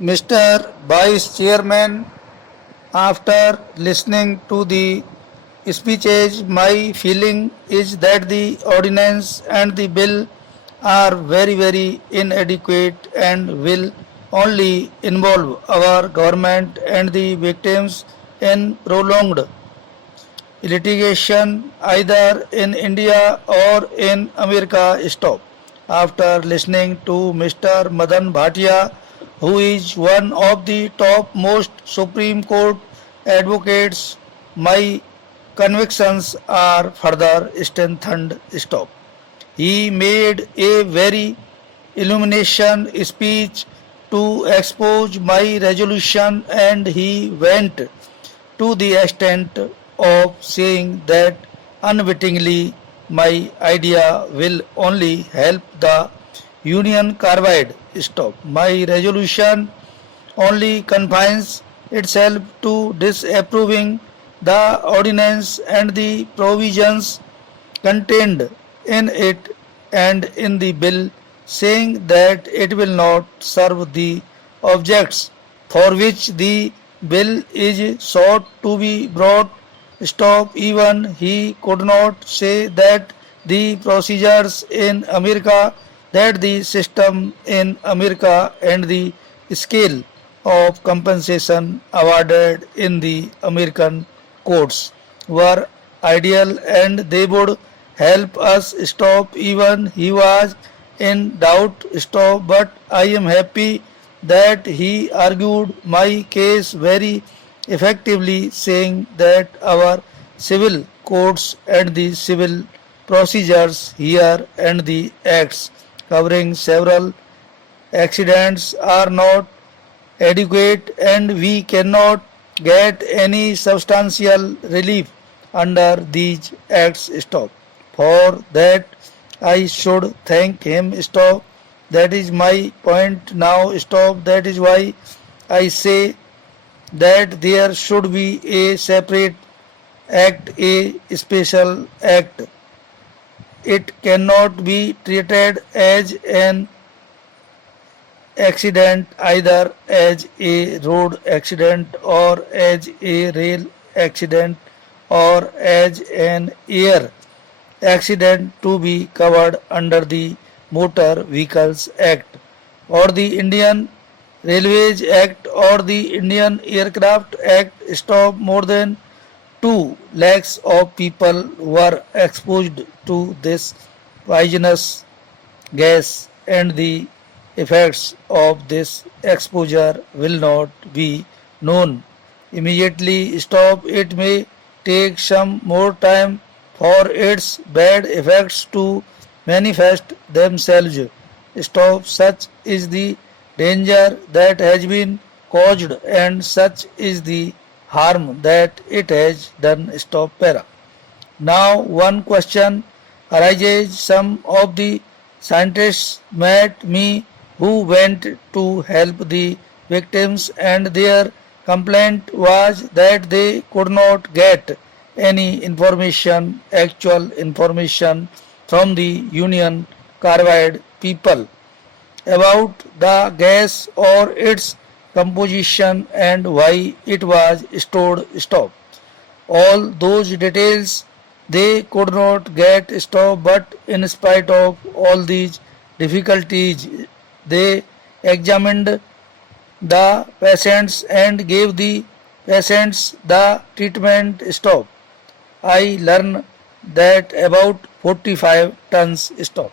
Mr. Vice Chairman, after listening to the speeches, my feeling is that the ordinance and the bill are very inadequate and will only involve our government and the victims in prolonged litigation either in India or in America. Stop. After listening to Mr. Madan Bhatia, who is one of the top most Supreme Court advocates, my convictions are further strengthened. Stop. He made a very illumination speech to expose my resolution, and he went to the extent of saying that unwittingly my idea will only help the Union Carbide. Stop. My resolution only confines itself to disapproving the ordinance and the provisions contained in it and in the bill, saying that it will not serve the objects for which the bill is sought to be brought. Stop. Even he could not say that the procedures in America, that the system in America and the scale of compensation awarded in the American courts were ideal and they would help us. Stop. Even he was in doubt. Stop. But I am happy that he argued my case very effectively, saying that our civil courts and the civil procedures here and the acts covering several accidents are not adequate and we cannot get any substantial relief under these acts. Stop. For that I should thank him. Stop. That is my point now. Stop. That is why I say that there should be a separate act, a special act. It cannot be treated as an accident, either as a road accident or as a rail accident or as an air accident to be covered under the Motor Vehicles Act or the Indian Railways Act or the Indian Aircraft Act. Stop. More than 2 lakhs of people were exposed to this poisonous gas, and the effects of this exposure will not be known immediately. Stop. It may take some more time for its bad effects to manifest themselves. Stop. Such is the danger that has been caused and such is the harm that it has done. Stop. Para. Now one question arises. Some of the scientists met me who went to help the victims, and their complaint was that they could not get any information, actual information from the Union Carbide people about the gas or its composition and why it was stored. Stop. All those details they could not get. Stop. But in spite of all these difficulties, they examined the patients and gave the patients the treatment. Stop. I learned that about 45 tons. Stop.